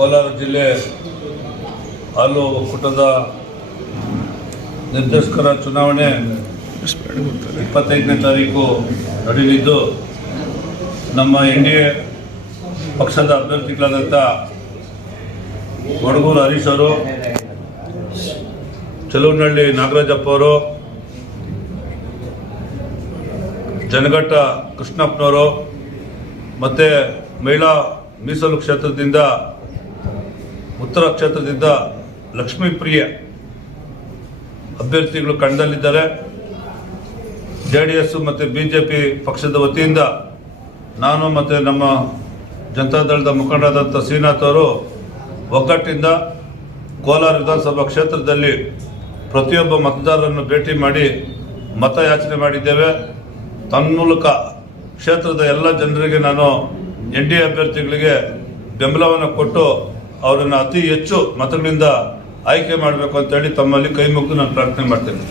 ಕೋಲಾರ ಜಿಲ್ಲೆ ಹಾಲು ಒಕ್ಕೂಟದ ನಿರ್ದೇಶಕರ ಚುನಾವಣೆ ಇಪ್ಪತ್ತೈದನೇ ತಾರೀಕು ನಡೆಯಲಿದ್ದು, ನಮ್ಮ ಎನ್ ಡಿ ಎ ಪಕ್ಷದ ಅಭ್ಯರ್ಥಿಗಳಾದಂಥ ವಡಗೂರು ಹರೀಶ್ ಅವರು ಚಲುವನಹಳ್ಳಿ ನಾಗರಾಜಪ್ಪ ಅವರು, ಜನಘಟ್ಟ ಕೃಷ್ಣಪ್ಪನವರು, ಮತ್ತು ಮಹಿಳಾ ಮೀಸಲು ಕ್ಷೇತ್ರದಿಂದ ಉತ್ತರ ಕ್ಷೇತ್ರದಿಂದ ಲಕ್ಷ್ಮೀ ಪ್ರಿಯ ಅಭ್ಯರ್ಥಿಗಳು ಕಣದಲ್ಲಿದ್ದಾರೆ. ಜೆ ಡಿ ಎಸ್ ಮತ್ತು ಬಿ ಜೆ ಪಿ ಪಕ್ಷದ ವತಿಯಿಂದ ನಾನು ಮತ್ತು ನಮ್ಮ ಜನತಾದಳದ ಮುಖಂಡರಾದಂಥ ಶ್ರೀನಾಥ್ ಅವರು ಒಗ್ಗಟ್ಟಿಂದ ಕೋಲಾರ ವಿಧಾನಸಭಾ ಕ್ಷೇತ್ರದಲ್ಲಿ ಪ್ರತಿಯೊಬ್ಬ ಮತದಾರರನ್ನು ಭೇಟಿ ಮಾಡಿ ಮತಯಾಚನೆ ಮಾಡಿದ್ದೇವೆ. ತನ್ಮೂಲಕ ಕ್ಷೇತ್ರದ ಎಲ್ಲ ಜನರಿಗೆ ನಾನು ಎನ್ ಡಿ ಅಭ್ಯರ್ಥಿಗಳಿಗೆ ಬೆಂಬಲವನ್ನು ಕೊಟ್ಟು ಅವರನ್ನು ಅತಿ ಹೆಚ್ಚು ಮತಗಳಿಂದ ಆಯ್ಕೆ ಮಾಡಬೇಕು ಅಂತೇಳಿ ತಮ್ಮಲ್ಲಿ ಕೈ ಮುಗಿದು ನಾನು ಪ್ರಾರ್ಥನೆ ಮಾಡ್ತೇನೆ.